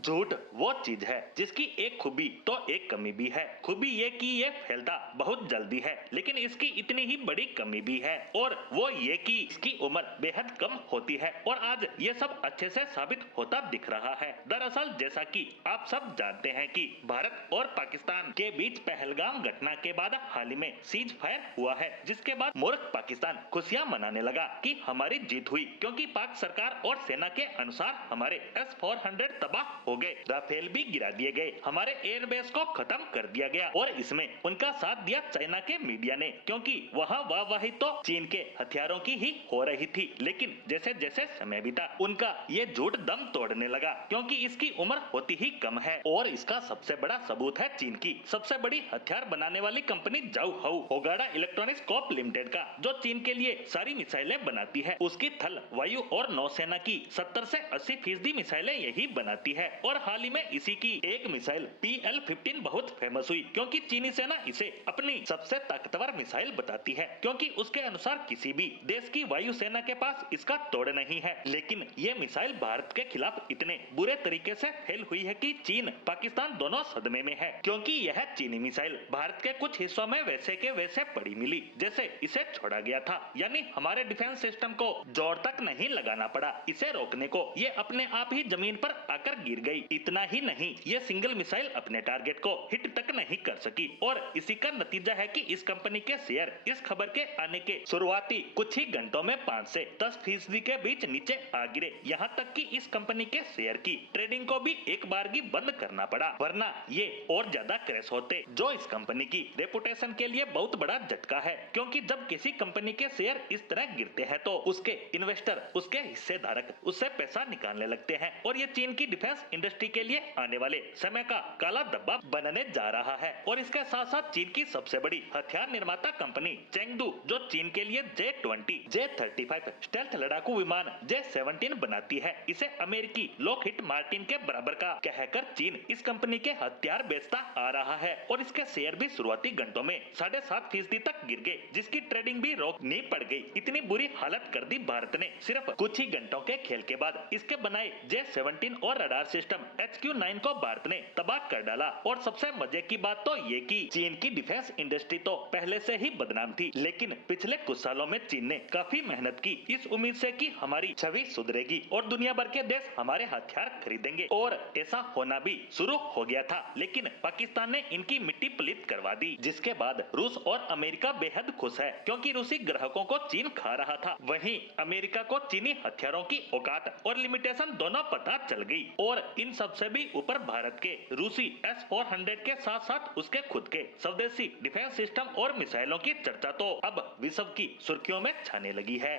झूठ वो चीज है जिसकी एक खूबी तो एक कमी भी है। खूबी ये कि ये फैलता बहुत जल्दी है, लेकिन इसकी इतनी ही बड़ी कमी भी है, और वो ये कि इसकी उम्र बेहद कम होती है। और आज ये सब अच्छे से साबित होता दिख रहा है। दरअसल जैसा कि आप सब जानते हैं कि भारत और पाकिस्तान के बीच पहलगाम घटना के बाद हाल ही में सीज फायर हुआ है, जिसके बाद मूर्ख पाकिस्तान खुशियां मनाने लगा कि हमारी जीत हुई, क्योंकि पाक सरकार और सेना के अनुसार हमारे S-400 तबाह हो गए, राफेल भी गिरा दिए गए, हमारे एयरबेस को खत्म कर दिया गया। और इसमें उनका साथ दिया चाइना के मीडिया ने, क्योंकि वहाँ वाहवाही तो चीन के हथियारों की ही हो रही थी। लेकिन जैसे जैसे समय बीता उनका ये झूठ दम तोड़ने लगा, क्योंकि इसकी उम्र होती ही कम है। और इसका सबसे बड़ा सबूत है चीन की सबसे बड़ी हथियार बनाने वाली कंपनी जाओ हाउ होगाडा इलेक्ट्रॉनिक्स कॉप लिमिटेड का, जो चीन के लिए सारी मिसाइलें बनाती है। उसकी थल, वायु और नौसेना की 70 से 80% मिसाइलें यही बनाती है। और हाल ही में इसी की एक मिसाइल PL-15 बहुत फेमस हुई, क्योंकि चीनी सेना इसे अपनी सबसे ताकतवर मिसाइल बताती है, क्योंकि उसके अनुसार किसी भी देश की वायु सेना के पास इसका तोड़ नहीं है। लेकिन ये मिसाइल भारत के खिलाफ इतने बुरे तरीके से फेल हुई है कि चीन पाकिस्तान दोनों सदमे में है, क्योंकि यह चीनी मिसाइल भारत के कुछ हिस्सों में वैसे के वैसे पड़ी मिली जैसे इसे छोड़ा गया था। यानी हमारे डिफेंस सिस्टम को जोर तक नहीं लगाना पड़ा इसे रोकने को, ये अपने आप ही जमीन पर आकर गिर गई। इतना ही नहीं, ये सिंगल मिसाइल अपने टारगेट को हिट तक नहीं कर सकी, और इसी का नतीजा है कि इस कंपनी के शेयर इस खबर के आने के शुरुआती कुछ ही घंटों में 5 से 10% के बीच नीचे आ गिरे। यहाँ तक कि इस कंपनी के शेयर की ट्रेडिंग को भी एक बार ही बंद करना पड़ा, वरना ये और ज्यादा क्रैश होते, जो इस कंपनी की रेपुटेशन के लिए बहुत बड़ा झटका है। क्योंकि जब किसी कंपनी के शेयर इस तरह गिरते हैं तो उसके इन्वेस्टर, उसके हिस्सेधारक उससे पैसा निकालने लगते हैं, और ये चीन की डिफेंस इंडस्ट्री के लिए आने वाले समय का काला धब्बा बनने जा रहा है। और इसके साथ साथ चीन की सबसे बड़ी हथियार निर्माता कंपनी चेंगडू, जो चीन के लिए J-20, J-35 स्टेल्थ लड़ाकू विमान J-17 बनाती है, इसे अमेरिकी लॉकहीड मार्टिन के बराबर का कहकर चीन इस कंपनी के हथियार बेचता आ रहा है। और इसके शेयर भी शुरुआती घंटों में 7.5% तक गिर गए, जिसकी ट्रेडिंग भी रोकनी पड़ गई। इतनी बुरी हालत कर दी भारत ने सिर्फ कुछ ही घंटों के खेल के बाद। इसके बनाए J-17 और रडार सिस्टम HQ-9 को भारत ने तबाह कर डाला। और सबसे मजे की बात तो ये कि चीन की डिफेंस इंडस्ट्री तो पहले से ही बदनाम थी, लेकिन पिछले कुछ सालों में चीन ने काफी मेहनत की इस उम्मीद से कि हमारी छवि सुधरेगी और दुनिया भर के देश हमारे हथियार खरीदेंगे, और ऐसा होना भी शुरू हो गया था। लेकिन पाकिस्तान ने इनकी मिट्टी पलीत करवा दी, जिसके बाद रूस और अमेरिका बेहद खुश है, क्योंकि रूसी ग्राहकों को चीन खा रहा था। वहीं अमेरिका को चीनी हथियारों की औकात और लिमिटेशन दोनों पता चल गई। और इन सबसे भी ऊपर भारत के रूसी S-400 के साथ साथ उसके खुद के स्वदेशी डिफेंस सिस्टम और मिसाइलों की चर्चा तो अब विश्व की सुर्खियों में छाने लगी है।